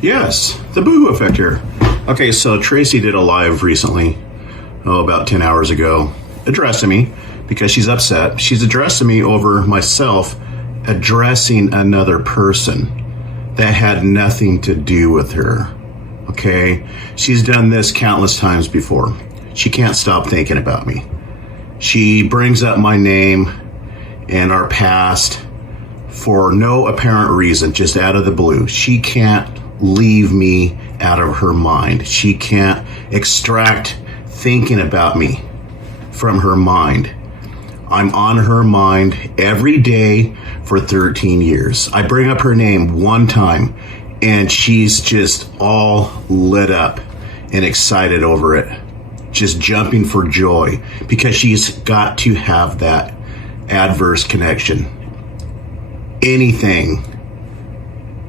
Yes, the boohoo effect here. Okay, so Tracy did a live recently, about 10 hours ago, addressing me because she's upset. She's addressing me over myself addressing another person that had nothing to do with her. Okay? She's done this countless times before. She can't stop thinking about me. She brings up my name and our past for no apparent reason, just out of the blue. She can't leave me out of her mind. She can't extract thinking about me from her mind. I'm on her mind every day for 13 years. I bring up her name one time and she's just all lit up and excited over it, just jumping for joy because she's got to have that adverse connection. Anything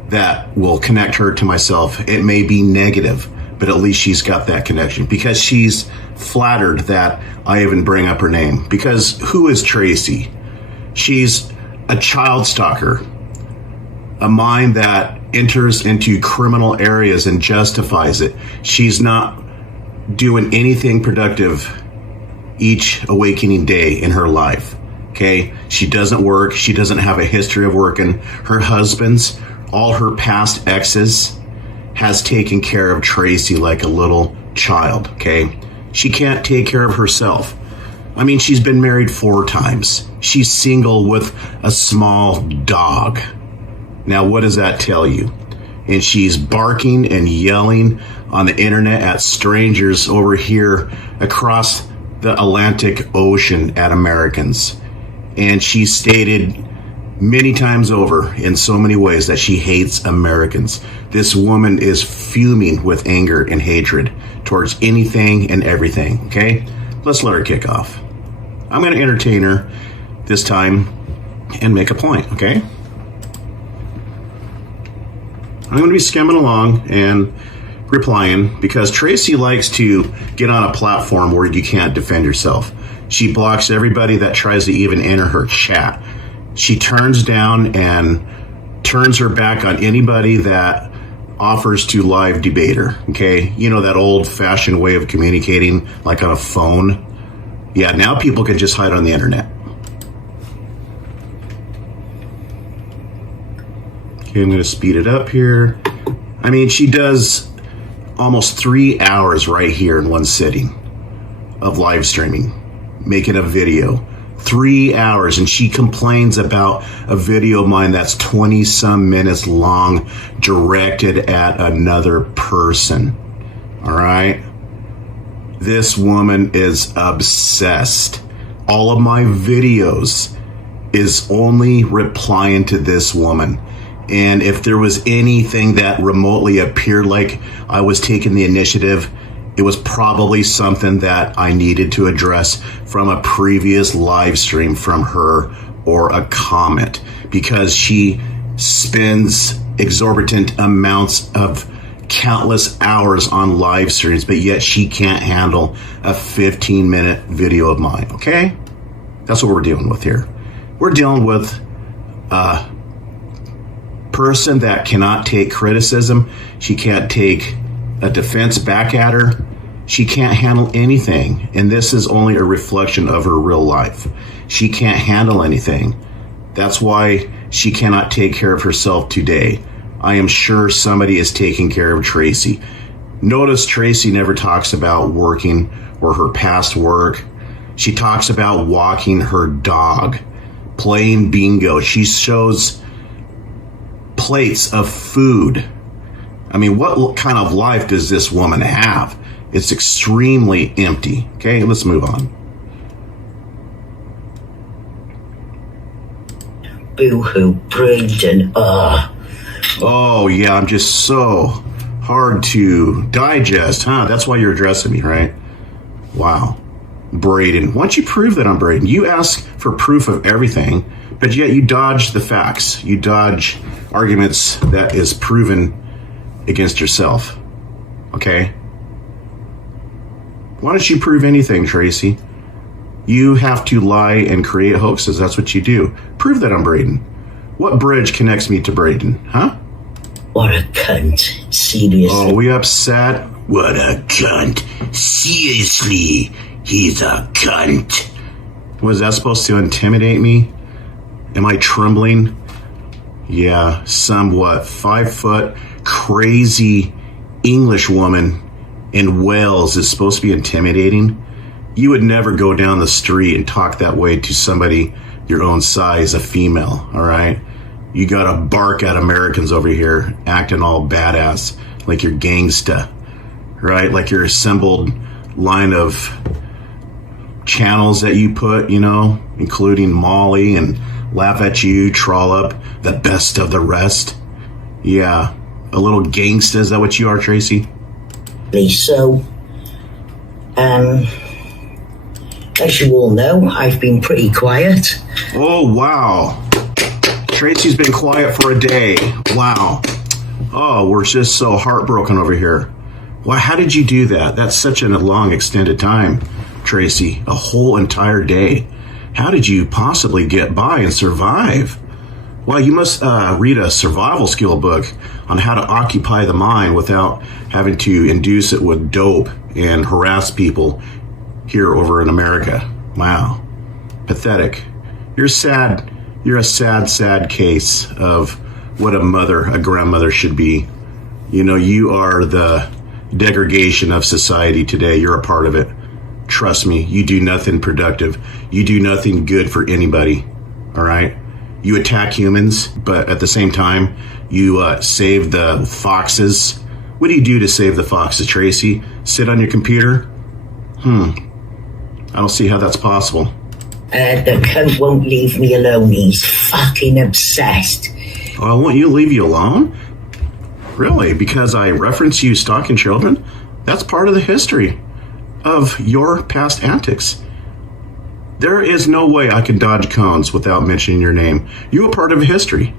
that will connect her to myself, it may be negative, but at least she's got that connection because she's flattered that I even bring up her name. Because who is Tracy? She's a child stalker, a mind that enters into criminal areas and justifies it. She's not doing anything productive each awakening day in her life. Okay, she doesn't work. She doesn't have a history of working. Her husbands, all her past exes, has taken care of Tracy like a little child. Okay, she can't take care of herself. I mean, she's been married 4 times. She's single with a small dog. Now, what does that tell you? And she's barking and yelling on the internet at strangers over here across the Atlantic Ocean at Americans. And she stated many times over in so many ways that she hates Americans. This woman is fuming with anger and hatred towards anything and everything, okay? Let's let her kick off. I'm going to entertain her this time and make a point, okay? I'm going to be skimming along and replying because Tracy likes to get on a platform where you can't defend yourself. She blocks everybody that tries to even enter her chat. She turns down and turns her back on anybody that offers to live debate her, okay? You know, that old-fashioned way of communicating, like on a phone? Yeah, now people can just hide on the internet. Okay, I'm going to speed it up here. I mean, she does almost 3 hours right here in one sitting of live streaming, making a video. 3 hours, and she complains about a video of mine that's 20-some minutes long, directed at another person. All right? This woman is obsessed. All of my videos is only replying to this woman. And if there was anything that remotely appeared like I was taking the initiative, it was probably something that I needed to address from a previous live stream from her or a comment, because she spends exorbitant amounts of countless hours on live streams, but yet she can't handle a 15-minute video of mine, okay? That's what we're dealing with here. We're dealing with a person that cannot take criticism. She can't take a defense back at her. She can't handle anything, and this is only a reflection of her real life. She can't handle anything. That's why she cannot take care of herself today. I am sure somebody is taking care of Tracy. Notice Tracy never talks about working or her past work. She talks about walking her dog, playing bingo. She shows plates of food. I mean, what kind of life does this woman have? It's extremely empty. Okay, let's move on. Boo-hoo, Braden. Oh, yeah, I'm just so hard to digest, huh? That's why you're addressing me, right? Wow. Braden. Why don't you prove that I'm Braden? You ask for proof of everything, but yet you dodge the facts. You dodge arguments that is proven against yourself. Okay? Why don't you prove anything, Tracy? You have to lie and create hoaxes. That's what you do. Prove that I'm Braden. What bridge connects me to Braden, huh? What a cunt. Seriously. Oh, we upset? What a cunt. Seriously, he's a cunt. Was that supposed to intimidate me? Am I trembling? Yeah, somewhat. 5 foot, crazy English woman in Wales is supposed to be intimidating? You would never go down the street and talk that way to somebody your own size, a female, all right? You gotta bark at Americans over here, acting all badass, like you're gangsta, right? Like your assembled line of channels that you put, you know, including Molly and Laugh at You, Trollop, the best of the rest. Yeah, a little gangsta, is that what you are, Tracy? So, as you all know, I've been pretty quiet. Oh, wow. Tracy's been quiet for a day. Wow. Oh, we're just so heartbroken over here. Wow, how did you do that? That's such a long, extended time, Tracy. A whole entire day. How did you possibly get by and survive? Well, you must read a survival skill book on how to occupy the mind without having to induce it with dope and harass people here over in America. Wow. Pathetic. You're sad. You're a sad, sad case of what a mother, a grandmother should be. You know, you are the degradation of society today. You're a part of it. Trust me, you do nothing productive. You do nothing good for anybody. All right? You attack humans, but at the same time, you save the foxes. What do you do to save the foxes, Tracy? Sit on your computer? I don't see how that's possible. The cunt won't leave me alone. He's fucking obsessed. Oh, I want you to leave you alone? Really? Because I reference you stalking children? That's part of the history of your past antics. There is no way I can dodge cones without mentioning your name. You are part of history.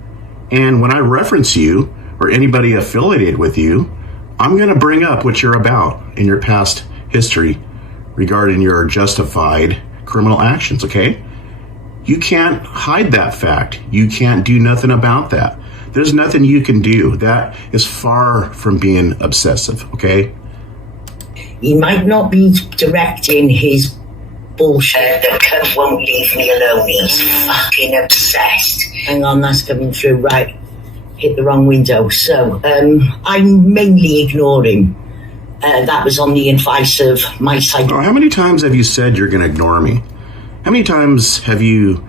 And when I reference you or anybody affiliated with you, I'm going to bring up what you're about in your past history regarding your justified criminal actions, okay? You can't hide that fact. You can't do nothing about that. There's nothing you can do. That is far from being obsessive, okay? He might not be directing his bullshit. The cunt won't leave me alone. He's fucking obsessed. Hang on, that's coming through. Right. Hit the wrong window. So, I'm mainly ignoring. That was on the advice of my side. How many times have you said you're going to ignore me? How many times have you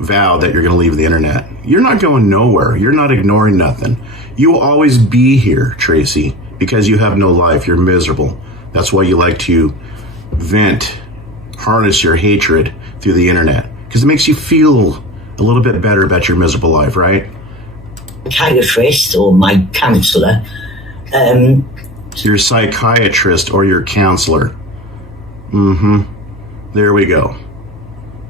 vowed that you're going to leave the internet? You're not going nowhere. You're not ignoring nothing. You will always be here, Tracy, because you have no life. You're miserable. That's why you like to vent, harness your hatred through the internet, because it makes you feel a little bit better about your miserable life, right? Psychiatrist or my counselor. Your psychiatrist or your counselor. There we go.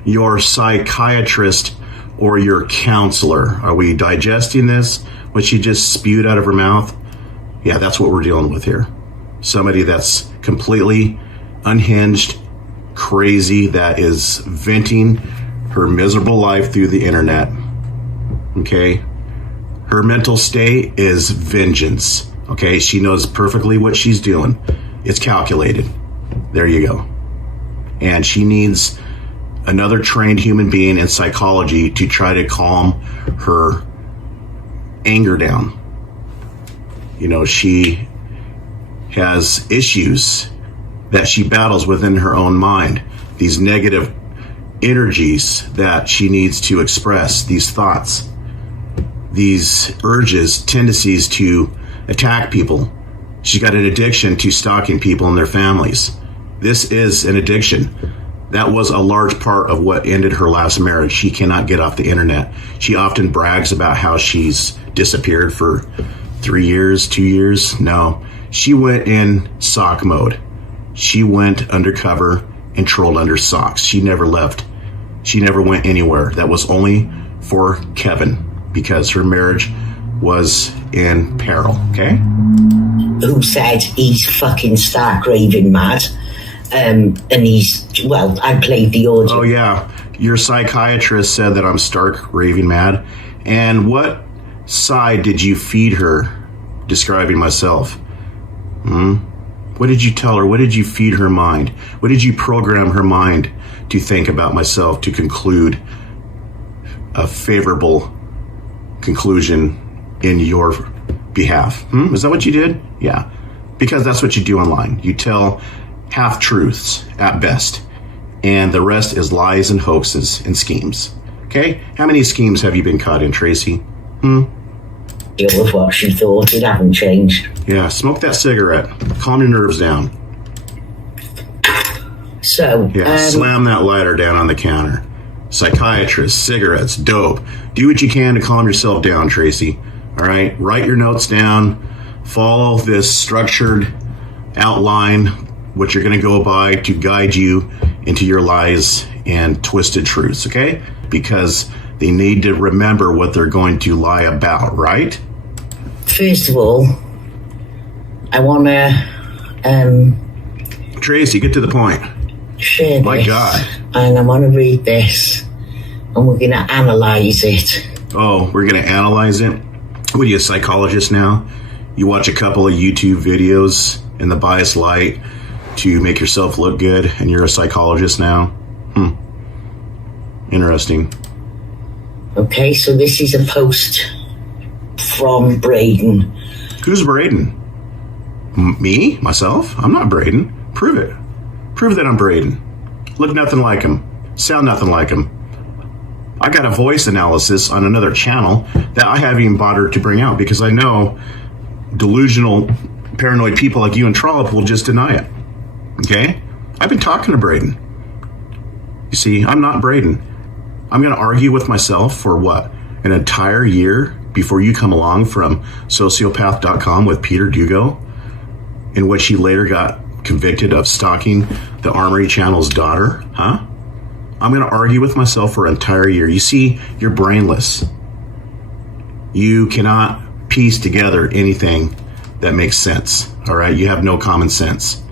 Your psychiatrist or your counselor. Are we digesting this? What she just spewed out of her mouth? Yeah, that's what we're dealing with here. Somebody that's completely unhinged, crazy, that is venting her miserable life through the internet. Okay? Her mental state is vengeance. Okay? She knows perfectly what she's doing. It's calculated. There you go. And she needs another trained human being in psychology to try to calm her anger down. You know, she has issues that she battles within her own mind. These negative energies that she needs to express, these thoughts, these urges, tendencies to attack people. She's got an addiction to stalking people and their families. This is an addiction. That was a large part of what ended her last marriage. She cannot get off the internet. She often brags about how she's disappeared for 3 years, 2 years. No, she went in sock mode. She went undercover and trolled under socks. She never left. She never went anywhere. That was only for Kevin, because her marriage was in peril, okay? Who said he's fucking stark raving mad. And he's, well, I played the audio. Oh, yeah. Your psychiatrist said that I'm stark raving mad. And what side did you feed her describing myself? What did you tell her? What did you feed her mind? What did you program her mind to think about myself to conclude a favorable conclusion in your behalf? Is that what you did? Yeah. Because that's what you do online. You tell half-truths at best, and the rest is lies and hoaxes and schemes. Okay? How many schemes have you been caught in, Tracy? Deal with what she thought. It hadn't changed. Yeah, smoke that cigarette. Calm your nerves down. So, yeah, slam that lighter down on the counter. Psychiatrists, cigarettes, dope. Do what you can to calm yourself down, Tracy. All right? Write your notes down. Follow this structured outline, what you're going to go by to guide you into your lies and twisted truths, okay? Because they need to remember what they're going to lie about, right? First of all, I want to Tracy, get to the point. Share My this, God. and I want to read this, and we're going to analyze it. Oh, we're going to analyze it? What are you, a psychologist now? You watch a couple of YouTube videos in the biased light to make yourself look good, and you're a psychologist now? Interesting. Okay, so this is a post from Braden. Who's Braden? Me? Myself? I'm not Braden. Prove it. Prove that I'm Braden. Look nothing like him. Sound nothing like him. I got a voice analysis on another channel that I haven't even bothered to bring out because I know delusional, paranoid people like you and Trollope will just deny it. Okay? I've been talking to Braden. You see, I'm not Braden. I'm going to argue with myself for what? An entire year before you come along from sociopath.com with Peter Dugo, in which he later got convicted of stalking the Armory Channel's daughter, huh? I'm going to argue with myself for an entire year. You see, you're brainless. You cannot piece together anything that makes sense, all right? You have no common sense.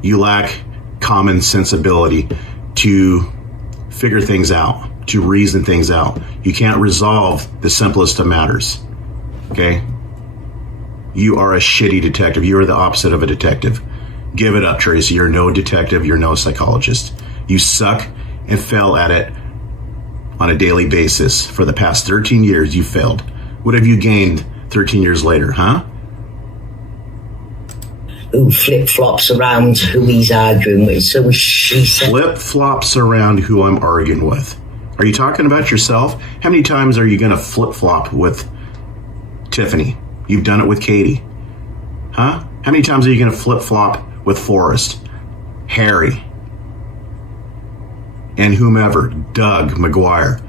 You lack common sensibility to figure things out, to reason things out. You can't resolve the simplest of matters, okay? You are a shitty detective. You are the opposite of a detective. Give it up, Tracy. You're no detective. You're no psychologist. You suck and fail at it on a daily basis. For the past 13 years, you failed. What have you gained 13 years later, huh? Who flip-flops around who he's arguing with. So she said... Flip-flops around who I'm arguing with. Are you talking about yourself? How many times are you going to flip-flop with Tiffany? You've done it with Katie. Huh? How many times are you going to flip-flop with Forrest, Harry, and whomever, Doug, McGuire?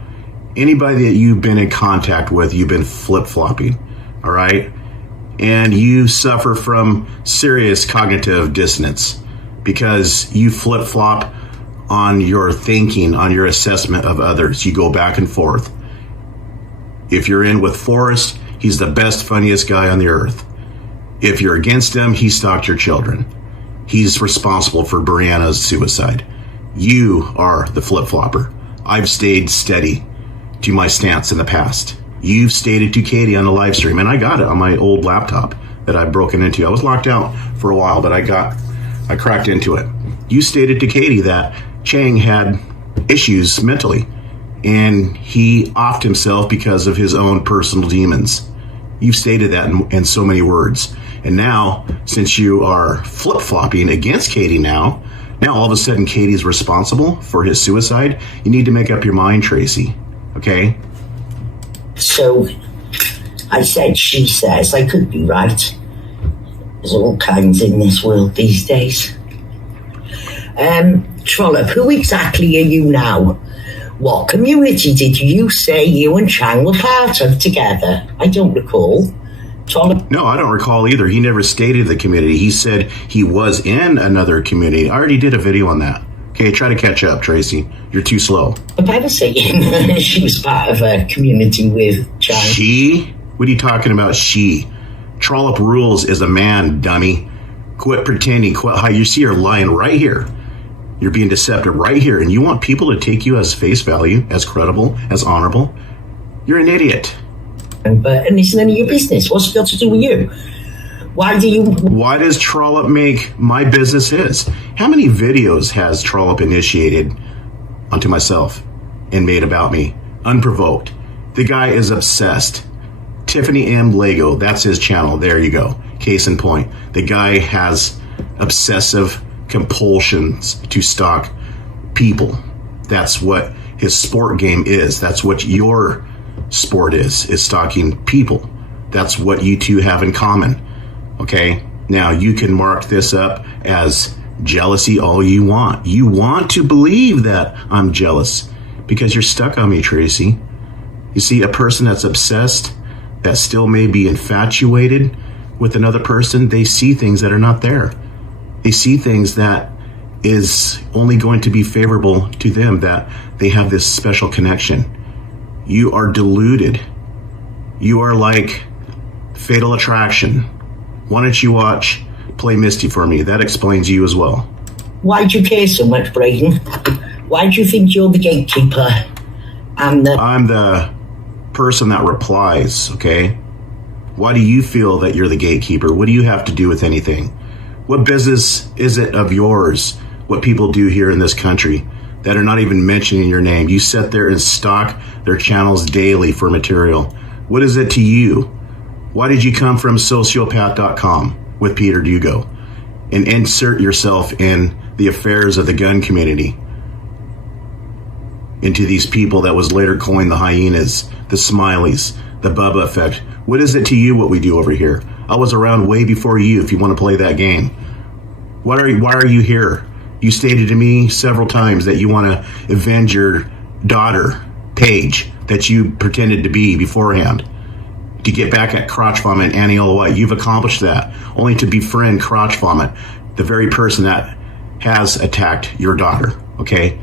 Anybody that you've been in contact with, you've been flip-flopping, all right? And you suffer from serious cognitive dissonance because you flip-flop on your thinking, on your assessment of others. You go back and forth. If you're in with Forrest, he's the best, funniest guy on the earth. If you're against him, he stalked your children. He's responsible for Brianna's suicide. You are the flip-flopper. I've stayed steady to my stance in the past. You've stated to Katie on the live stream, and I got it on my old laptop that I've broken into. I was locked out for a while, but I cracked into it. You stated to Katie that Chang had issues mentally, and he offed himself because of his own personal demons. You've stated that in so many words. And now, since you are flip-flopping against Katie now all of a sudden Katie's responsible for his suicide. You need to make up your mind, Tracy. Okay? So, I said, she says. I could be right. There's all kinds in this world these days. Trollope, who exactly are you now? What community did you say you and Chang were part of together? I don't recall. Trollope? No, I don't recall either. He never stated the community. He said he was in another community. I already did a video on that. Okay, try to catch up, Tracy. You're too slow. But I was saying she was part of a community with Chang. She? What are you talking about, she? Trollope Rules is a man, dummy. Quit pretending, quit hiding. You see her lying right here. You're being deceptive right here, and you want people to take you as face value, as credible, as honorable? You're an idiot. And it's none of your business. What's it got to do with you? Why do you... Why does Trollope make my business his? How many videos has Trollope initiated onto myself and made about me? Unprovoked. The guy is obsessed. Tiffany M. Lego, that's his channel. There you go. Case in point. The guy has obsessive compulsions to stalk people. That's what his sport game is. That's what your sport is stalking people. That's what you two have in common. Okay? Now, you can mark this up as jealousy all you want. You want to believe that I'm jealous because you're stuck on me, Tracy. You see, a person that's obsessed, that still may be infatuated with another person, they see things that are not there. They see things that is only going to be favorable to them, that they have this special connection. You are deluded. You are like Fatal Attraction. Why don't you watch Play Misty for me? That explains you as well. Why do you care so much, Brayden? Why do you think you're the gatekeeper? I'm the person that replies, okay? Why do you feel that you're the gatekeeper? What do you have to do with anything? What business is it of yours, what people do here in this country that are not even mentioning your name? You sit there and stalk their channels daily for material. What is it to you? Why did you come from sociopath.com with Peter Dugo and insert yourself in the affairs of the gun community, into these people that was later coined the hyenas, the smileys, the Bubba effect? What is it to you what we do over here? I was around way before you if you want to play that game. Why are you here? You stated to me several times that you want to avenge your daughter, Paige, that you pretended to be beforehand, to get back at Crotch Vomit and Annie White. You've accomplished that, only to befriend Crotch Vomit, the very person that has attacked your daughter, okay?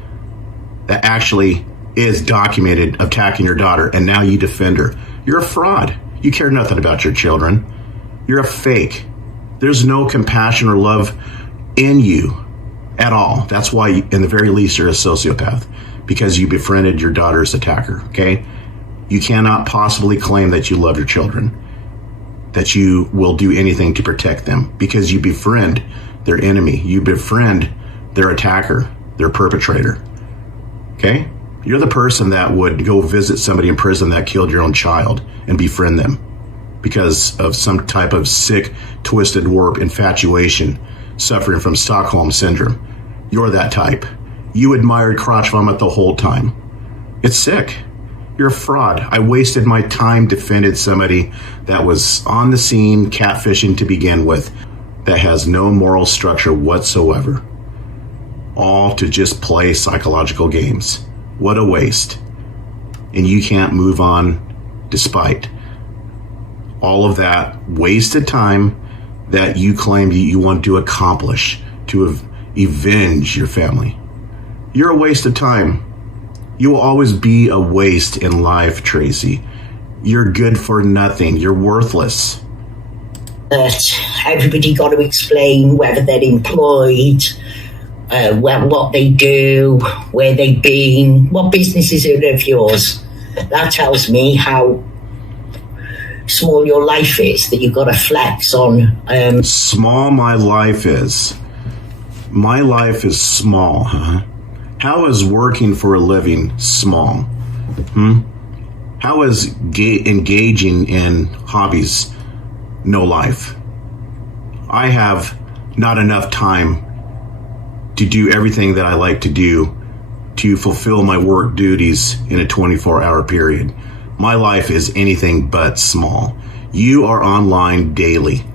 That actually is documented attacking your daughter, and now you defend her. You're a fraud. You care nothing about your children. You're a fake. There's no compassion or love in you at all. That's why, in the very least, you're a sociopath, because you befriended your daughter's attacker, okay? You cannot possibly claim that you love your children, that you will do anything to protect them, because you befriend their enemy. You befriend their attacker, their perpetrator, okay? You're the person that would go visit somebody in prison that killed your own child and befriend them because of some type of sick, twisted, warped infatuation, suffering from Stockholm Syndrome. You're that type. You admired Crotch Vomit the whole time. It's sick. You're a fraud. I wasted my time defending somebody that was on the scene catfishing to begin with, that has no moral structure whatsoever. All to just play psychological games. What a waste. And you can't move on despite all of that wasted time that you claim you want to accomplish to avenge your family. You're a waste of time. You will always be a waste in life, Tracy. You're good for nothing. You're worthless. Everybody got to explain whether they're employed, what they do, where they've been, what business is it of yours. That tells me how small your life is, that you've got to flex on. Small my life is. My life is small, huh? How is working for a living small? How is engaging in hobbies no life? I have not enough time to do everything that I like to do to fulfill my work duties in a 24-hour period. My life is anything but small. You are online daily.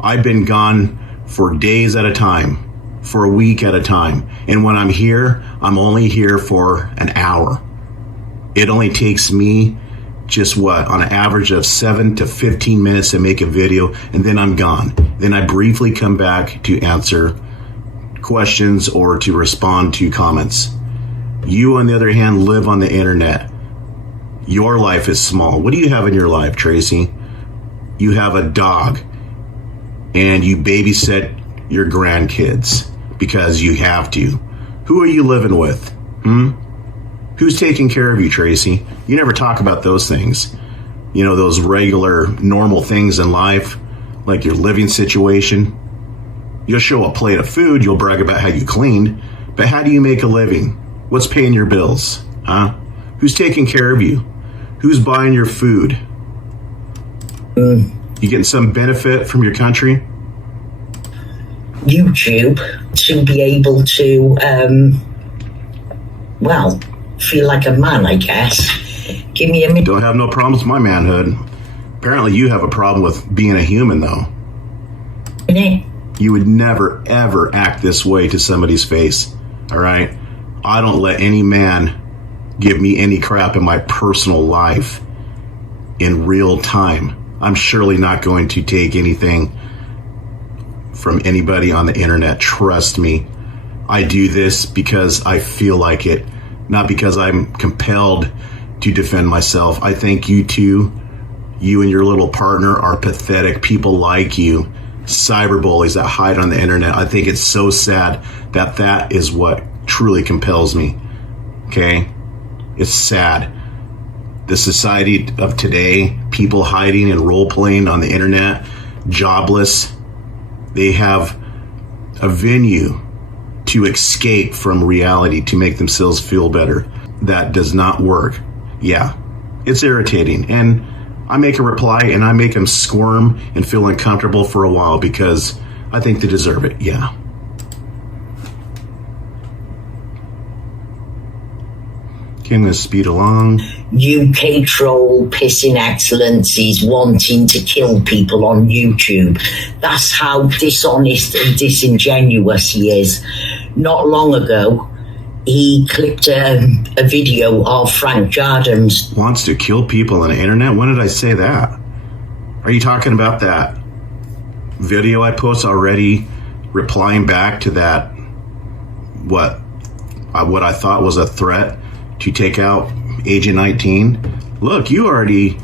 I've been gone for days at a time, for a week at a time. And when I'm here, I'm only here for an hour. It only takes me just on an average of 7 to 15 minutes to make a video, and then I'm gone. Then I briefly come back to answer questions or to respond to comments. You, on the other hand, live on the internet. Your life is small. What do you have in your life, Tracy? You have a dog, and you babysit your grandkids because you have to. Who are you living with? Who's taking care of you, Tracy? You never talk about those things. You know, those regular, normal things in life, like your living situation. You'll show a plate of food, you'll brag about how you cleaned, but how do you make a living? What's paying your bills? Huh? Who's taking care of you? Who's buying your food? You getting some benefit from your country? YouTube to be able to, feel like a man, I guess. Give me a minute. Don't have no problems with my manhood. Apparently you have a problem with being a human, though. You would never, ever act this way to somebody's face, all right? I don't let any man give me any crap in my personal life in real time. I'm surely not going to take anything from anybody on the internet. Trust me. I do this because I feel like it, not because I'm compelled to defend myself. I think you two, you and your little partner, are pathetic. People like you, cyberbullies that hide on the internet. I think it's so sad that that is what truly compels me. Okay? It's sad. The society of today, people hiding and role-playing on the internet, jobless, they have a venue to escape from reality, to make themselves feel better. That does not work. Yeah, it's irritating. And I make a reply and I make them squirm and feel uncomfortable for a while because I think they deserve it. Yeah. Okay, I'm going to speed along. UK troll Pissin Excellence is wanting to kill people on YouTube. That's how dishonest and disingenuous he is. Not long ago, he clipped a video of Frank Jardom's. Wants to kill people on the internet? When did I say that? Are you talking about that video I posted already, replying back to that, what I thought was a threat to take out Agent 19? Look, you already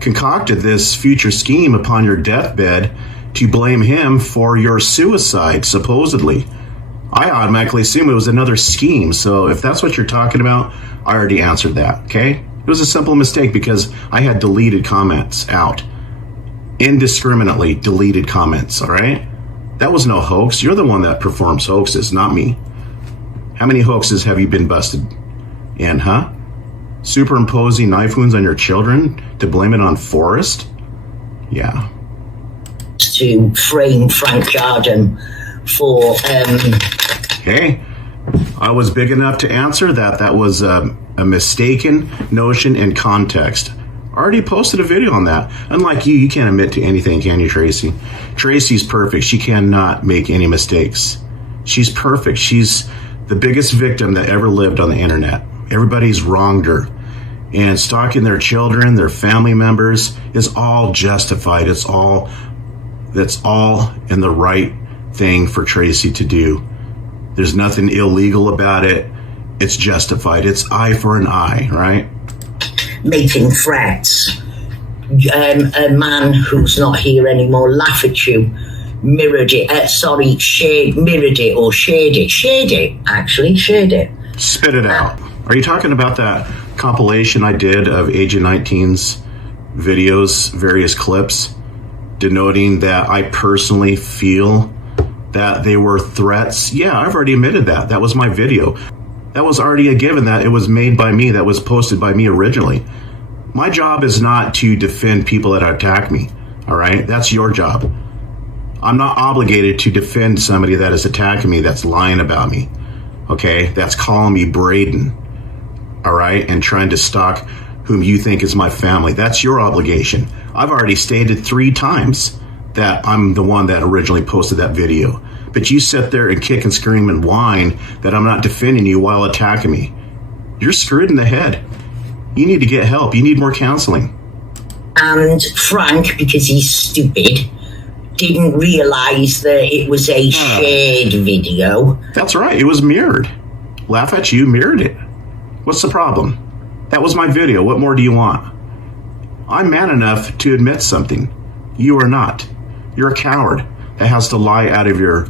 concocted this future scheme upon your deathbed to blame him for your suicide, supposedly. I automatically assume it was another scheme. So if that's what you're talking about, I already answered that, okay? It was a simple mistake because I had deleted comments out. Indiscriminately deleted comments, all right? That was no hoax. You're the one that performs hoaxes, not me. How many hoaxes have you been busted in, huh? Superimposing knife wounds on your children to blame it on Forrest? Yeah. To frame Frank Jardum for Hey, I was big enough to answer that. That was a mistaken notion in context. I already posted a video on that. Unlike you can't admit to anything, can you, Tracy? Tracy's perfect. She cannot make any mistakes. She's perfect. She's the biggest victim that ever lived on the internet. Everybody's wronged her. And stalking their children, their family members, is all justified. That's all in the right thing for Tracy to do. There's nothing illegal about it. It's justified. It's eye for an eye, right? making threats. A man who's not here anymore, laugh at you, mirrored it, shared it. Spit it out. Are you talking about that compilation I did of Agent 19's videos, various clips, denoting that I personally feel that they were threats? Yeah, I've already admitted that. That was my video. That was already a given, that it was made by me, that was posted by me originally. My job is not to defend people that attack me, all right? That's your job. I'm not obligated to defend somebody that is attacking me, that's lying about me, okay? That's calling me Braden, all right? And trying to stalk whom you think is my family. That's your obligation. I've already stated 3 times that I'm the one that originally posted that video. But you sit there and kick and scream and whine that I'm not defending you while attacking me. You're screwed in the head. You need to get help. You need more counseling. And Frank, because he's stupid, didn't realize that it was a shared video. That's right. It was mirrored. Laugh at you, mirrored it. What's the problem? That was my video. What more do you want? I'm man enough to admit something. You are not. You're a coward that has to lie out of your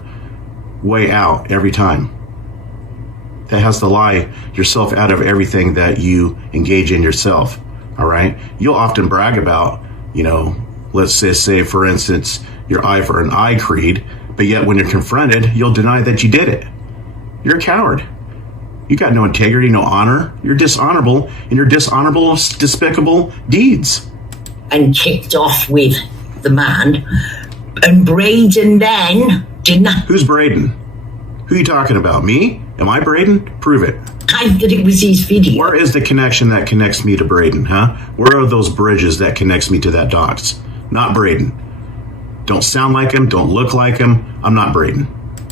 way out every time. That has to lie yourself out of everything that you engage in yourself. All right. You'll often brag about, let's say for instance, your eye for an eye creed, but yet when you're confronted, you'll deny that you did it. You're a coward. You got no integrity, no honor. You're dishonorable in your dishonorable, despicable deeds. And kicked off with the man. And Braden then denied. Who's Braden? Who are you talking about? Me? Am I Braden? Prove it. That it was his video. Where is the connection that connects me to Braden, huh? Where are those bridges that connects me to that dox? Not Braden. Don't sound like him. Don't look like him. I'm not Braden.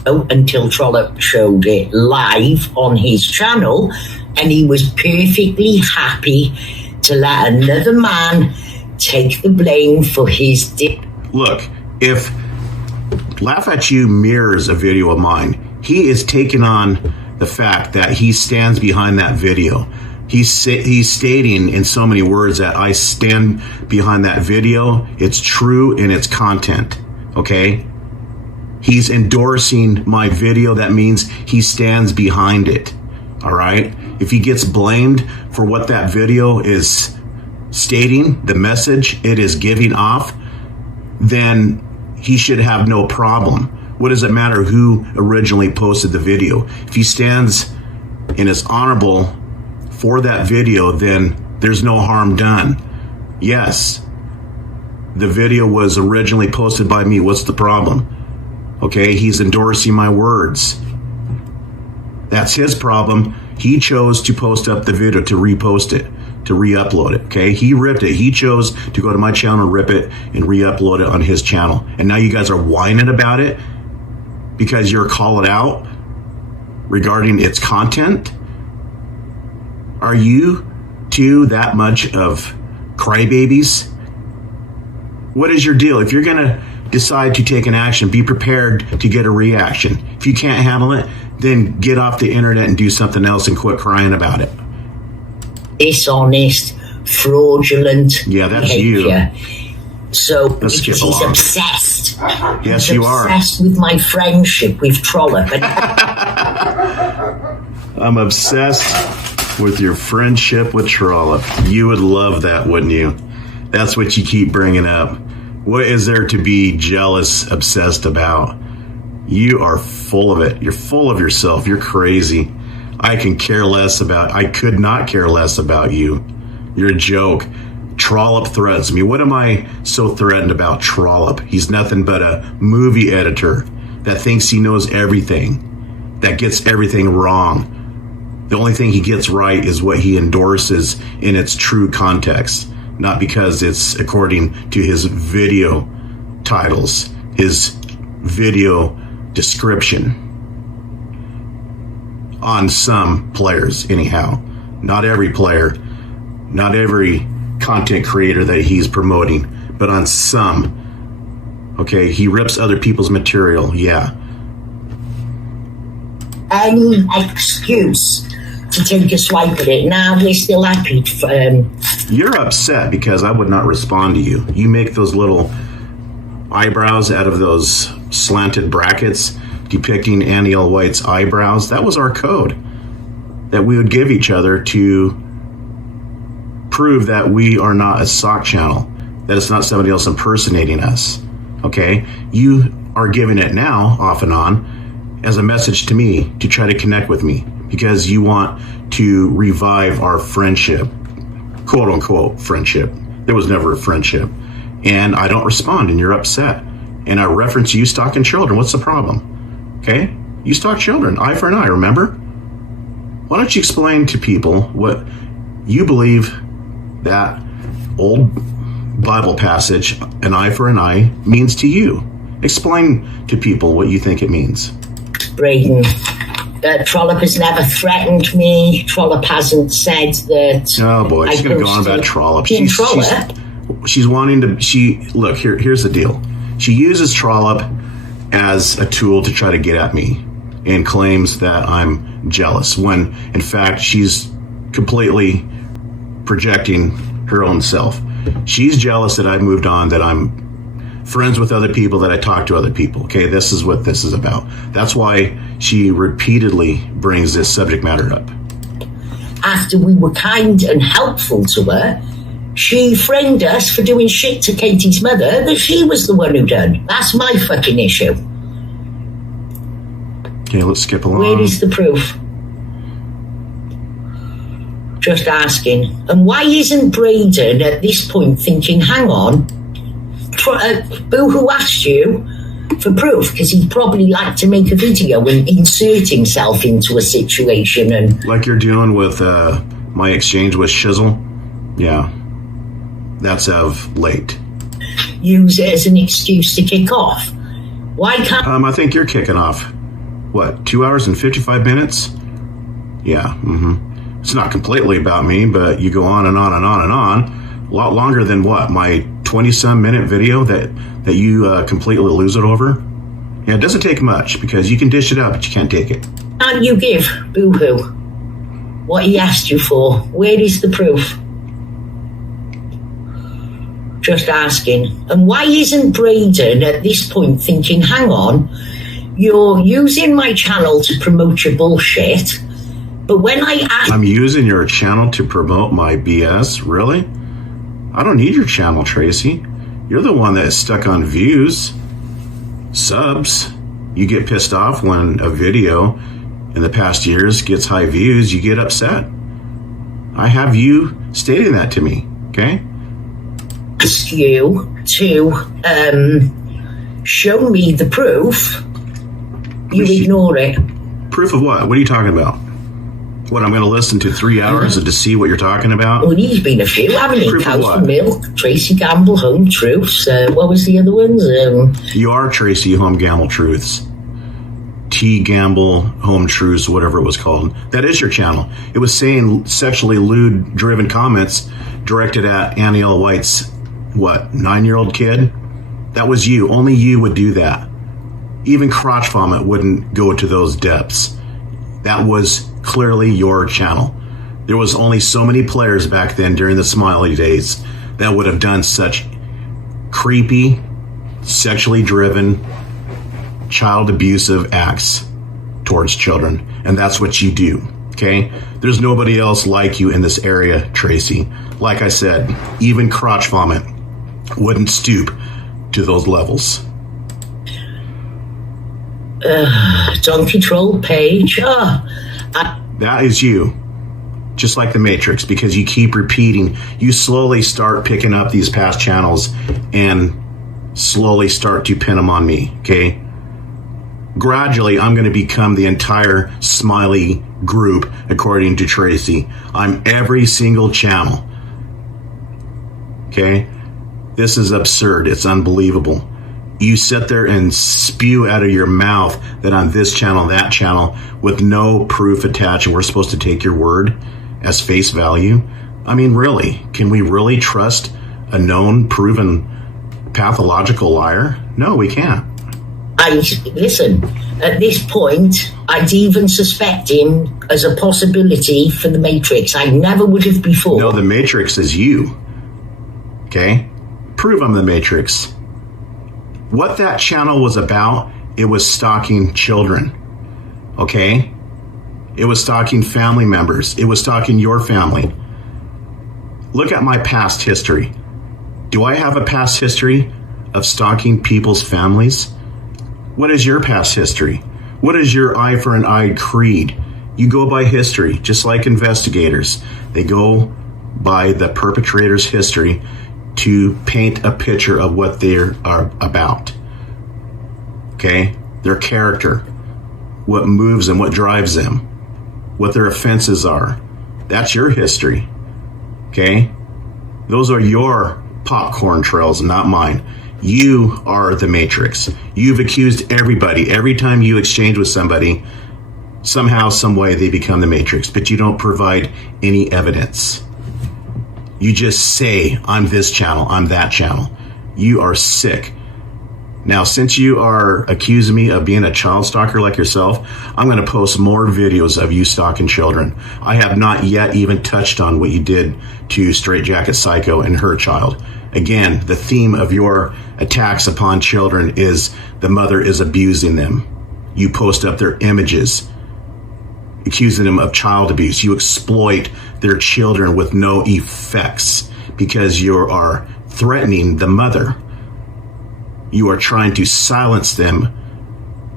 Oh, until Trollope showed it live on his channel, and he was perfectly happy to let another man take the blame for his Look, if Laugh At You mirrors a video of mine, he is taking on the fact that he stands behind that video. He's stating in so many words that I stand behind that video. It's true in its content, okay? He's endorsing my video. That means he stands behind it, all right? If he gets blamed for what that video is stating, the message it is giving off, then he should have no problem. What does it matter who originally posted the video? If he stands and is honorable for that video, then there's no harm done. Yes, the video was originally posted by me. What's the problem? Okay, he's endorsing my words. That's his problem. He chose to post up the video, to repost it, to re-upload it, okay? He ripped it. He chose to go to my channel and rip it and re-upload it on his channel. And now you guys are whining about it because you're calling out regarding its content? Are you two that much of crybabies? What is your deal? If you're gonna decide to take an action, be prepared to get a reaction. If you can't handle it, then get off the internet and do something else and quit crying about it. Dishonest, fraudulent. Yeah, that's behavior. you. So Let's skip he's along. obsessed. Yes, he's you are. Obsessed with my friendship with Trollope. I'm obsessed with your friendship with Trollope. You would love that, wouldn't you? That's what you keep bringing up. What is there to be jealous, obsessed about? You are full of it. You're full of yourself. You're crazy. I could not care less about you. You're a joke. Trollope threatens me. What am I so threatened about Trollope? He's nothing but a movie editor that thinks he knows everything, that gets everything wrong. The only thing he gets right is what he endorses in its true context, not because it's according to his video titles, his video description. On some players, anyhow. Not every player, not every content creator that he's promoting, but on some. Okay, he rips other people's material, yeah. Any excuse to take a swipe at it. Now we're still happy. You're upset because I would not respond to you. You make those little eyebrows out of those slanted brackets depicting Annie L. White's eyebrows. That was our code that we would give each other to prove that we are not a sock channel, that it's not somebody else impersonating us. Okay? You are giving it now, off and on, as a message to me to try to connect with me because you want to revive our friendship, quote unquote friendship. There was never a friendship. And I don't respond and you're upset. And I reference you stalking children. What's the problem? Okay? You stalk children, eye for an eye, remember? Why don't you explain to people what you believe that old Bible passage, an eye for an eye, means to you? Explain to people what you think it means. Braden, Trollope has never threatened me. Trollope hasn't said that. Oh boy, she's going to go on about Trollope. She's wanting to. Look, here's the deal. She uses Trollope as a tool to try to get at me and claims that I'm jealous when in fact she's completely projecting her own self. She's jealous that I've moved on, that I'm friends with other people, that I talk to other people. Okay, this is what this is about. That's why she repeatedly brings this subject matter up. After we were kind and helpful to her, She framed us for doing shit to Katie's mother that she was the one who done. That's my fucking issue. Okay, let's skip along. Where is the proof? Just asking. And why isn't Braden at this point thinking, hang on, Boohoo asked you for proof, because he'd probably like to make a video and insert himself into a situation. And like you're doing with my exchange with Shizzle? Yeah. That's of late. Use it as an excuse to kick off. Why can't... I think you're kicking off. What, 2 hours and 55 minutes? Yeah, It's not completely about me, but you go on and on and on and on. A lot longer than what? My 20-some minute video that you completely lose it over? Yeah, it doesn't take much, because you can dish it up, but you can't take it. Can't you give Boohoo what he asked you for? Where is the proof? Just asking. And why isn't Braden at this point thinking, hang on, you're using my channel to promote your bullshit, but when I ask... I'm using your channel to promote my BS? Really? I don't need your channel, Tracy. You're the one that is stuck on views, subs. You get pissed off when a video in the past years gets high views. You get upset. I have you stating that to me, okay? Ask you to show me the proof. You ignore it. Proof of what? What are you talking about? What, I'm going to listen to 3 hours to see what you're talking about? Well, he's been a few, haven't he? Proof of Cows what? for Milk, Tracy Gamble, Home Truths. What was the other ones? You are Tracy Home Gamble Truths. T Gamble Home Truths, whatever it was called. That is your channel. It was saying sexually lewd-driven comments directed at Annie L. White's, 9-year-old kid? That was you. Only you would do that. Even crotch vomit wouldn't go to those depths. That was clearly your channel. There was only so many players back then during the Smiley days that would have done such creepy, sexually driven, child abusive acts towards children. And that's what you do, okay? There's nobody else like you in this area, Tracy. Like I said, even crotch vomit wouldn't stoop to those levels. Donkey Troll Page. That is you. Just like the Matrix, because you keep repeating. You slowly start picking up these past channels and slowly start to pin them on me, okay? Gradually, I'm going to become the entire Smiley group, according to Tracy. I'm every single channel, okay? This is absurd. It's unbelievable. You sit there and spew out of your mouth that on this channel, that channel, with no proof attached, and we're supposed to take your word as face value. I mean, really, can we really trust a known, proven, pathological liar? No, we can't. Listen, at this point, I'd even suspect him as a possibility for the Matrix. I never would have before. No, the Matrix is you. Okay? Prove I'm the Matrix. What that channel was about, it was stalking children. Okay? It was stalking family members. It was stalking your family. Look at my past history. Do I have a past history of stalking people's families? What is your past history? What is your eye for an eye creed? You go by history, just like investigators. They go by the perpetrator's history to paint a picture of what they are about. Okay? Their character, what moves them, what drives them, what their offenses are. That's your history. Okay? Those are your popcorn trails, not mine. You are the Matrix. You've accused everybody. Every time you exchange with somebody, somehow, some way, they become the Matrix, but you don't provide any evidence. You just say, I'm this channel, I'm that channel. You are sick. Now, since you are accusing me of being a child stalker like yourself, I'm going to post more videos of you stalking children. I have not yet even touched on what you did to Straight Jacket Psycho and her child. Again, the theme of your attacks upon children is the mother is abusing them. You post up their images, accusing them of child abuse. You exploit their children with no effects. because you are threatening the mother. You are trying to silence them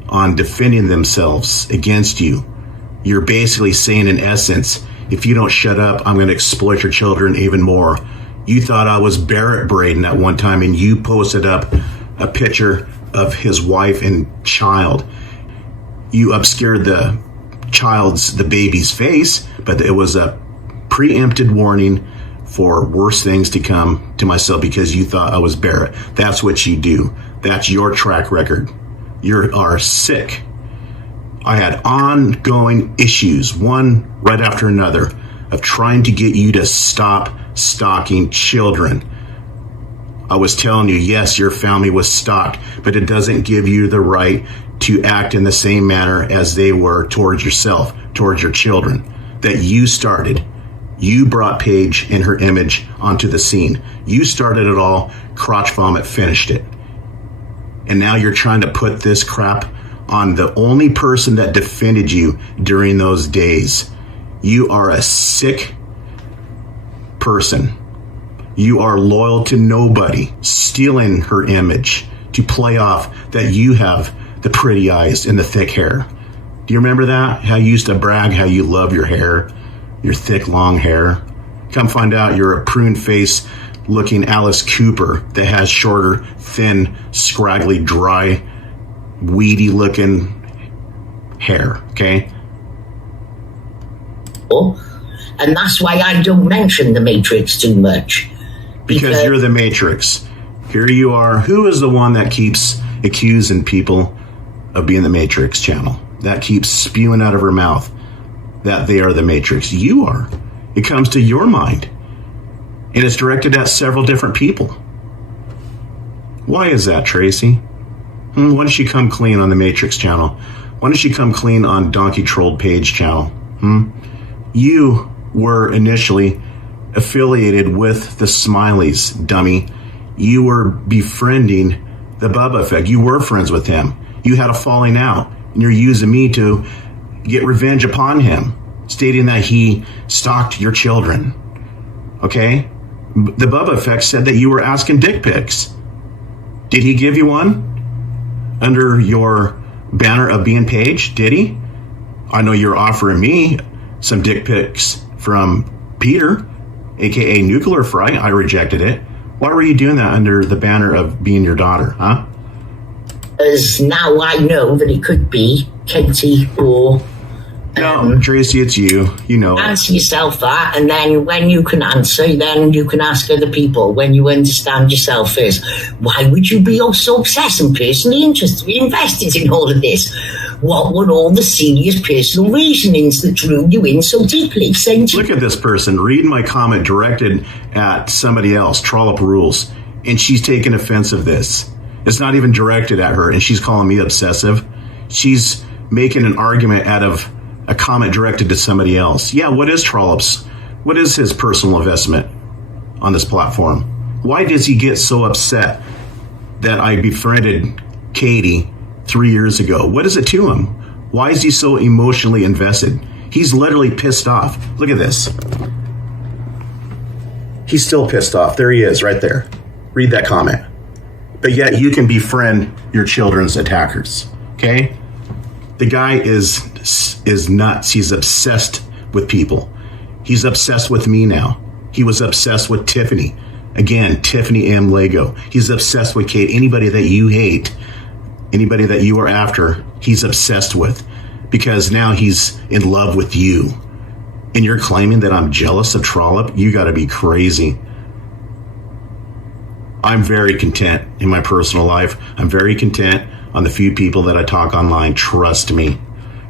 on defending themselves against you. You're basically saying, in essence, if you don't shut up, I'm going to exploit your children even more. You thought I was Barrett Braden at one time, and you posted up a picture of his wife and child. You obscured the baby's face, but it was a preempted warning for worse things to come to myself because you thought I was Barrett. That's what you do. That's your track record. You are sick. I had ongoing issues, one right after another, of trying to get you to stop stalking children. I was telling you, yes, your family was stalked, but it doesn't give you the right to act in the same manner as they were towards yourself, towards your children, that you started. You brought Paige and her image onto the scene. You started it all. Crotch Vomit finished it. And now you're trying to put this crap on the only person that defended you during those days. You are a sick person. You are loyal to nobody, stealing her image to play off that you have the pretty eyes and the thick hair. Do you remember that? How you used to brag how you love your hair, your thick, long hair. Come find out you're a prune face looking Alice Cooper that has shorter, thin, scraggly, dry, weedy looking hair, okay? And that's why I don't mention the Matrix too much. Because you're the Matrix. Here you are. Who is the one that keeps accusing people of being the Matrix channel? That keeps spewing out of her mouth that they are the Matrix. You are. It comes to your mind. And it's directed at several different people. Why is that, Tracy? Why don't she come clean on the Matrix channel? Why don't she come clean on Donkey Trolled Page channel? You were initially affiliated with the Smileys, dummy. You were befriending the Bubba Effect. You were friends with him. You had a falling out, and you're using me to get revenge upon him, stating that he stalked your children. Okay? The Bubba Effect said that you were asking dick pics. Did he give you one under your banner of being Paige? Did he? I know you're offering me some dick pics from Peter, aka Nuclear Fry. I rejected it. Why were you doing that under the banner of being your daughter, huh? As now I know that it could be Katie or... No, Tracy, it's you. You know. Answer yourself that, and then when you can answer, then you can ask other people. When you understand yourself first, why would you be so obsessed and personally interested, invested in all of this? What were all the serious personal reasonings that drew you in so deeply? Look at this person reading my comment directed at somebody else, Trollop Rules, and she's taking offense of this. It's not even directed at her, and she's calling me obsessive. She's making an argument out of a comment directed to somebody else. Yeah, what is Trollop's? What is his personal investment on this platform? Why does he get so upset that I befriended Katie 3 years ago? What is it to him? Why is he so emotionally invested? He's literally pissed off. Look at this. He's still pissed off. There he is, right there. Read that comment. But yet you can befriend your children's attackers, okay? The guy is nuts. He's obsessed with people. He's obsessed with me now. He was obsessed with Tiffany. Again, Tiffany M. Lego. He's obsessed with Kate. Anybody that you hate, anybody that you are after, he's obsessed with. Because now he's in love with you. And you're claiming that I'm jealous of Trollop? You gotta be crazy. I'm very content in my personal life. I'm very content on the few people that I talk online. Trust me.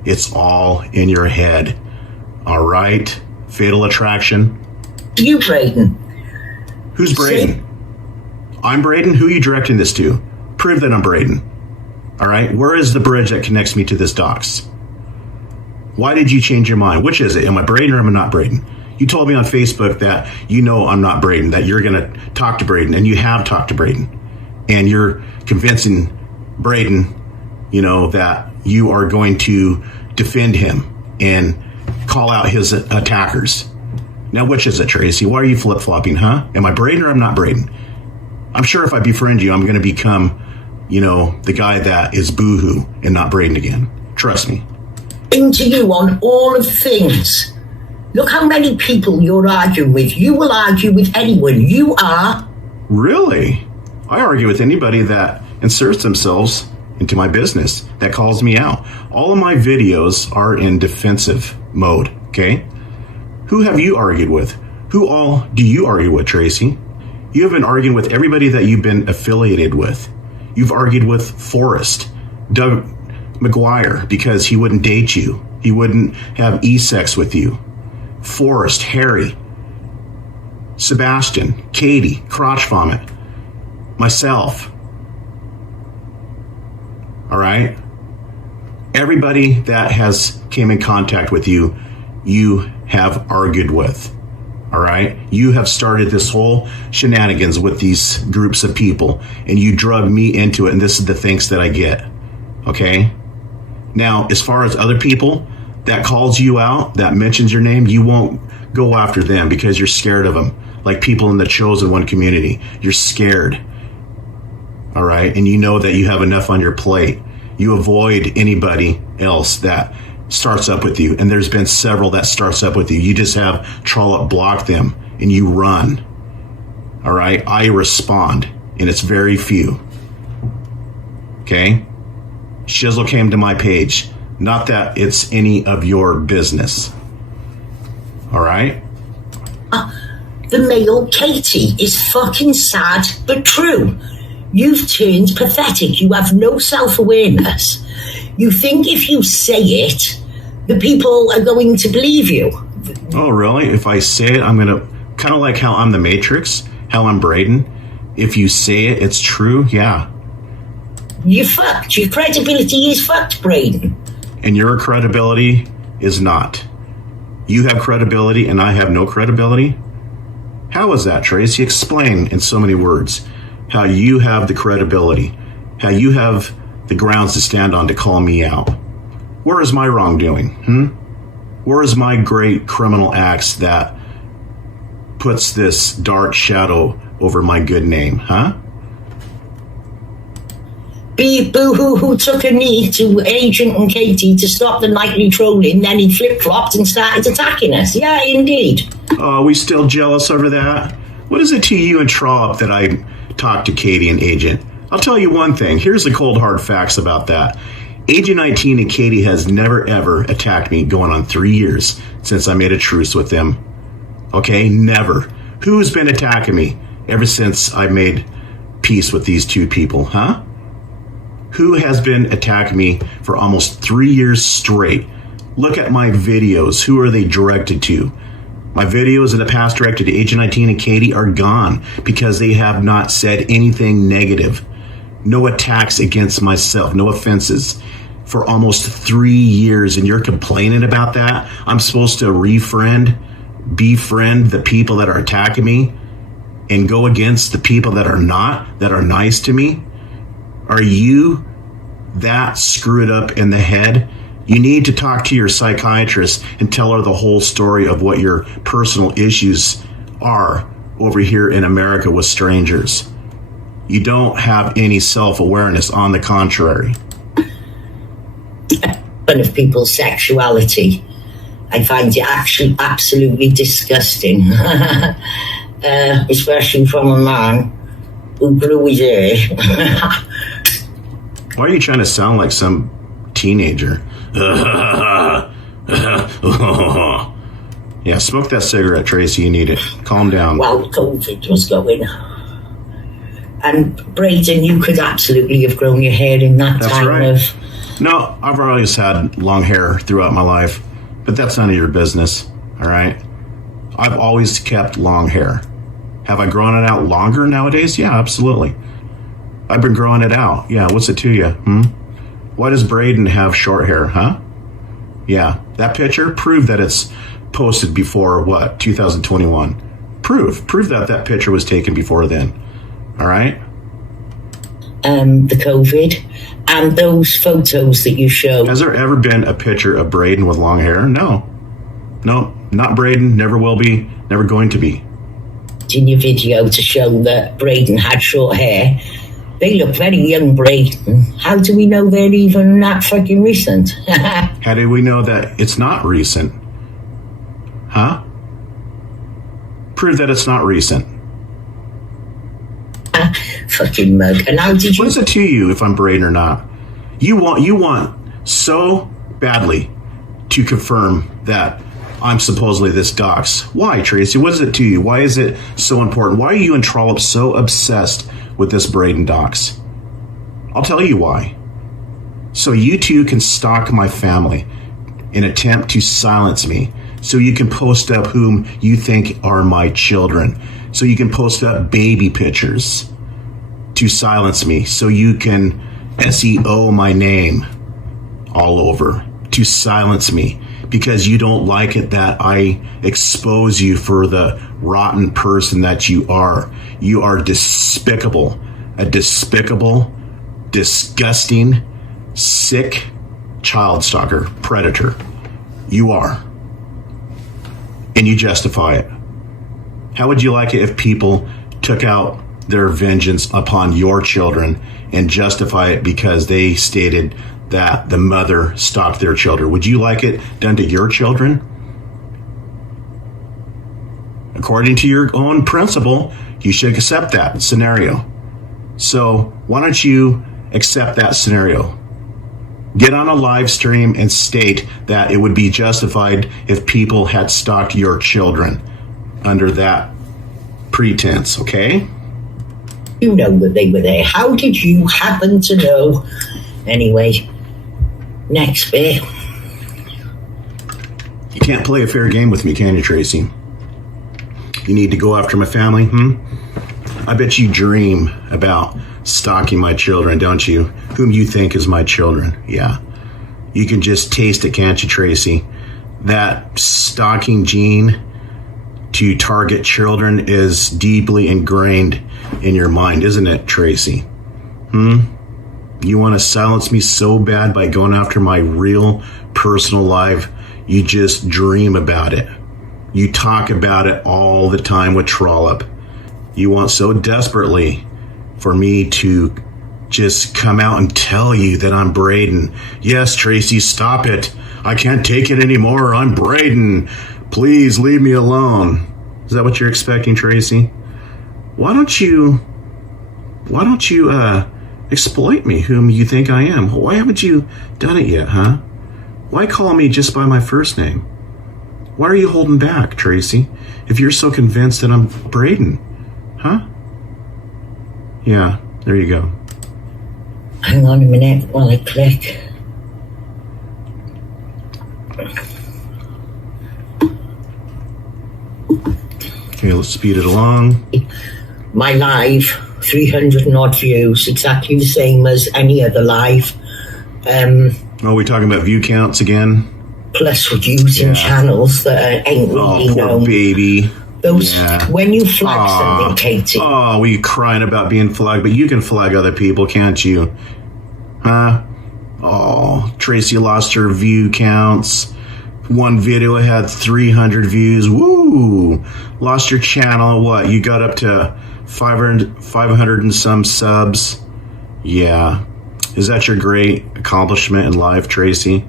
It's all in your head. All right? Fatal Attraction. You, Braden. Who's Braden? I'm Braden? Who are you directing this to? Prove that I'm Braden. All right? Where is the bridge that connects me to this docs? Why did you change your mind? Which is it? Am I Braden or am I not Braden? You told me on Facebook that you know I'm not Braden, that you're going to talk to Braden, and you have talked to Braden. And you're convincing Braden, you know, that you are going to defend him and call out his attackers. Now, which is it, Tracy? Why are you flip-flopping, huh? Am I braiding or I'm not braiding? I'm sure if I befriend you, I'm going to become, the guy that is boohoo and not braiding again. Trust me. Into you on all of the things. Look how many people you're arguing with. You will argue with anyone. You are. Really? I argue with anybody that inserts themselves into my business, that calls me out. All of my videos are in defensive mode, okay? Who have you argued with? Who all do you argue with, Tracy? You have been arguing with everybody that you've been affiliated with. You've argued with Forrest, Doug McGuire, because he wouldn't date you. He wouldn't have e-sex with you. Forrest, Harry, Sebastian, Katie, Crotch Vomit, myself. All right? Everybody that has came in contact with you, you have argued with. All right? You have started this whole shenanigans with these groups of people, and you drug me into it, and this is the thanks that I get. Okay? Now, as far as other people that calls you out, that mentions your name, you won't go after them because you're scared of them. Like people in the Chosen One community, you're scared. All right? And you know that you have enough on your plate. You avoid anybody else that starts up with you. And there's been several that starts up with you. You just have Trollope block them and you run. All right? I respond, and it's very few. Okay? Shizzle came to my page. Not that it's any of your business. All right? The male Katie is fucking sad, but true. You've turned pathetic. You have no self-awareness. You think if you say it, the people are going to believe you. Oh, really? If I say it, I'm going to... Kind of like how I'm the Matrix, how I'm Braden. If you say it, it's true, yeah. You're fucked. Your credibility is fucked, Braden. And your credibility is not. You have credibility and I have no credibility? How is that, Tracy? Explain in so many words how you have the credibility, how you have the grounds to stand on to call me out. Where is my wrongdoing? Where is my great criminal acts that puts this dark shadow over my good name, huh? Be Boohoo who took a knee to Agent and Katie to stop the nightly trolling, then he flip-flopped and started attacking us. Yeah, indeed. Oh, are we still jealous over that? What is it to you and Trollope that I talked to Katie and Agent? I'll tell you one thing. Here's the cold hard facts about that. Agent 19 and Katie has never ever attacked me going on 3 years since I made a truce with them. Okay? Never. Who's been attacking me ever since I made peace with these two people, huh? Who has been attacking me for almost 3 years straight? Look at my videos. Who are they directed to? My videos in the past directed to Agent 19 and Katie are gone because they have not said anything negative. No attacks against myself, no offenses for almost 3 years. And you're complaining about that? I'm supposed to befriend the people that are attacking me and go against the people that are not, that are nice to me? Are you that screwed up in the head? You need to talk to your psychiatrist and tell her the whole story of what your personal issues are over here in America with strangers. You don't have any self-awareness, on the contrary. One of people's sexuality. I find it actually absolutely disgusting. Especially from a man who grew his hair. Why are you trying to sound like some teenager? Yeah, smoke that cigarette, Tracy. You need it. Calm down. Well, COVID was going. And Braden, you could absolutely have grown your hair in that That's time right. of... No, I've always had long hair throughout my life, but that's none of your business, all right? I've always kept long hair. Have I grown it out longer nowadays? Yeah, absolutely. I've been growing it out. Yeah, what's it to you? Why does Braden have short hair, huh? Yeah, that picture, prove that it's posted before, 2021. Prove that that picture was taken before then. All right? The COVID and those photos that you show. Has there ever been a picture of Braden with long hair? No. No, not Braden. Never will be. Never going to be. In your video to show that Braden had short hair. They look very young, Braden. How do we know they're even that fucking recent? How do we know that it's not recent? Huh? Prove that it's not recent. Fucking mug. And how did you... What is it to you if I'm Braden or not? You want so badly to confirm that I'm supposedly this dox. Why, Tracy? What is it to you? Why is it so important? Why are you and Trollope so obsessed with this Braden dox? I'll tell you why. So you two can stalk my family and attempt to silence me. So you can post up whom you think are my children. So you can post up baby pictures to silence me. So you can SEO my name all over to silence me. Because you don't like it that I expose you for the rotten person that you are. You are despicable. A despicable, disgusting, sick child stalker, predator. You are. And you justify it. How would you like it if people took out their vengeance upon your children and justify it because they stated that the mother stalked their children? Would you like it done to your children? According to your own principle, you should accept that scenario. So why don't you accept that scenario? Get on a live stream and state that it would be justified if people had stalked your children under that pretense, okay? You know that they were there. How did you happen to know? Anyway, next bit. You can't play a fair game with me, can you, Tracy? You need to go after my family, I bet you dream about stalking my children, don't you? Whom you think is my children. Yeah. You can just taste it, can't you, Tracy? That stalking gene to target children is deeply ingrained in your mind, isn't it, Tracy? You want to silence me so bad by going after my real personal life, you just dream about it. You talk about it all the time with Trollope. You want so desperately for me to just come out and tell you that I'm Braden. Yes, Tracy, stop it. I can't take it anymore. I'm Braden. Please leave me alone. Is that what you're expecting, Tracy? Why don't you exploit me, whom you think I am? Why haven't you done it yet, huh? Why call me just by my first name? Why are you holding back, Tracy, if you're so convinced that I'm Braden? Huh? Yeah, there you go. Hang on a minute while I click. Okay, let's speed it along. My live, 300 and odd views, exactly the same as any other live. We're talking about view counts again? Plus using channels that ain't really poor known. Baby. Those, when you flag something, Katie. Oh, we crying about being flagged, but you can flag other people, can't you? Huh? Oh, Tracy lost her view counts. One video had 300 views. Woo! Lost your channel. What? You got up to 500 and some subs. Yeah. Is that your great accomplishment in life, Tracy?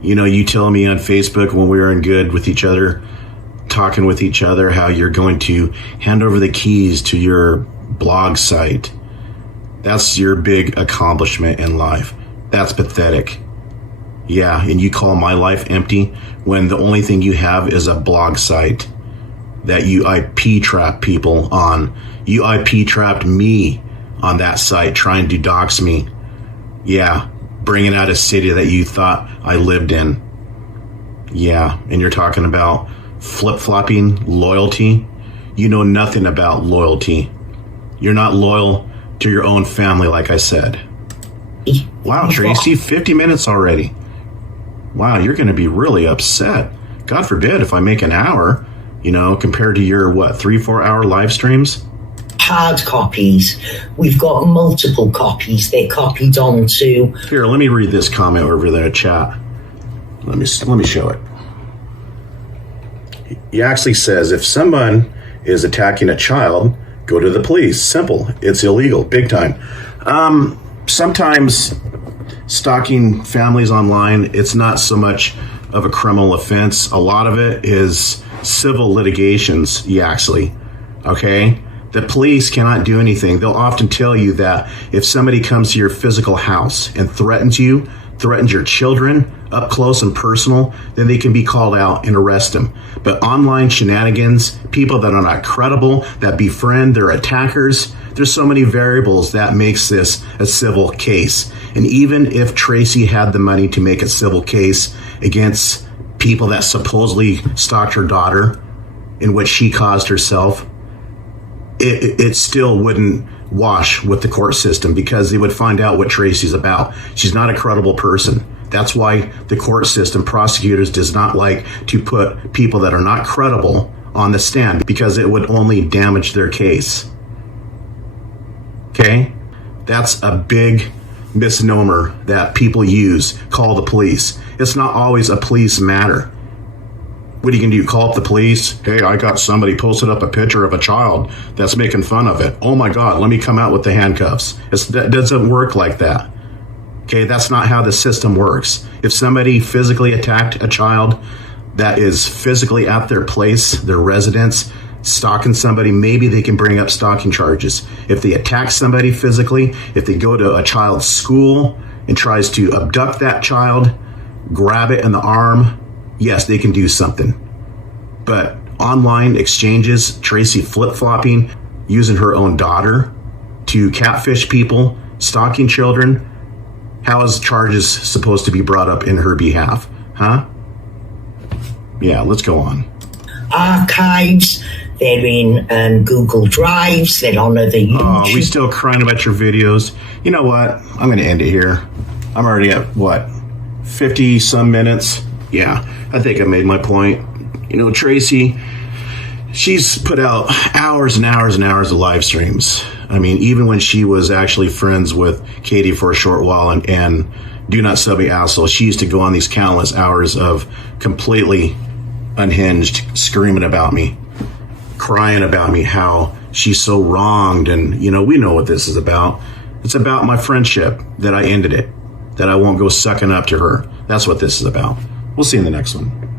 You know, you tell me on Facebook when we were in good with each other, talking with each other, how you're going to hand over the keys to your blog site. That's your big accomplishment in life. That's pathetic. Yeah, and you call my life empty when the only thing you have is a blog site that you IP trap people on. You IP trapped me on that site trying to dox me. Yeah, bringing out a city that you thought I lived in. Yeah, and you're talking about flip-flopping loyalty. You know nothing about loyalty. You're not loyal to your own family, like I said. Wow, Tracy, 50 minutes already. Wow, you're going to be really upset. God forbid if I make an hour, you know, compared to your, 3-4 hour live streams? Hard copies. We've got multiple copies. They're copied onto... Here, let me read this comment over there, chat. Let me show it. he actually says if someone is attacking a child, go to the police. Simple. It's illegal, big time. Sometimes stalking families online, it's not so much of a criminal offense. A lot of it is civil litigations, actually. Okay? The police cannot do anything. They'll often tell you that if somebody comes to your physical house and threatens you, threatens your children up close and personal, then they can be called out and arrest them. But online shenanigans, people that are not credible, that befriend their attackers, there's so many variables that makes this a civil case. And even if Tracy had the money to make a civil case against people that supposedly stalked her daughter, in which she caused herself, it still wouldn't wash with the court system, because they would find out what Tracy's about. She's not a credible person. That's why the court system, prosecutors, does not like to put people that are not credible on the stand, because it would only damage their case. Okay? That's a big misnomer that people use. Call the police. It's not always a police matter. What are you going to do? Call up the police? Hey, I got somebody posted up a picture of a child that's making fun of it. Oh my God, let me come out with the handcuffs. That doesn't work like that. Okay, that's not how the system works. If somebody physically attacked a child that is physically at their place, their residence, stalking somebody, maybe they can bring up stalking charges. If they attack somebody physically, if they go to a child's school and tries to abduct that child, grab it in the arm, yes, they can do something. But online exchanges, Tracy flip-flopping, using her own daughter to catfish people, stalking children, how is charges supposed to be brought up in her behalf? Huh? Yeah, let's go on. Archives, they're in Google Drives, they're on other YouTube. Oh, we still crying about your videos. You know what? I'm going to end it here. I'm already at, 50 some minutes? Yeah, I think I made my point. You know, Tracy, she's put out hours and hours and hours of live streams. I mean, even when she was actually friends with Katie for a short while and Do Not Sub Me Asshole, she used to go on these countless hours of completely unhinged, screaming about me, crying about me, how she's so wronged. And, you know, we know what this is about. It's about my friendship, that I ended it, that I won't go sucking up to her. That's what this is about. We'll see you in the next one.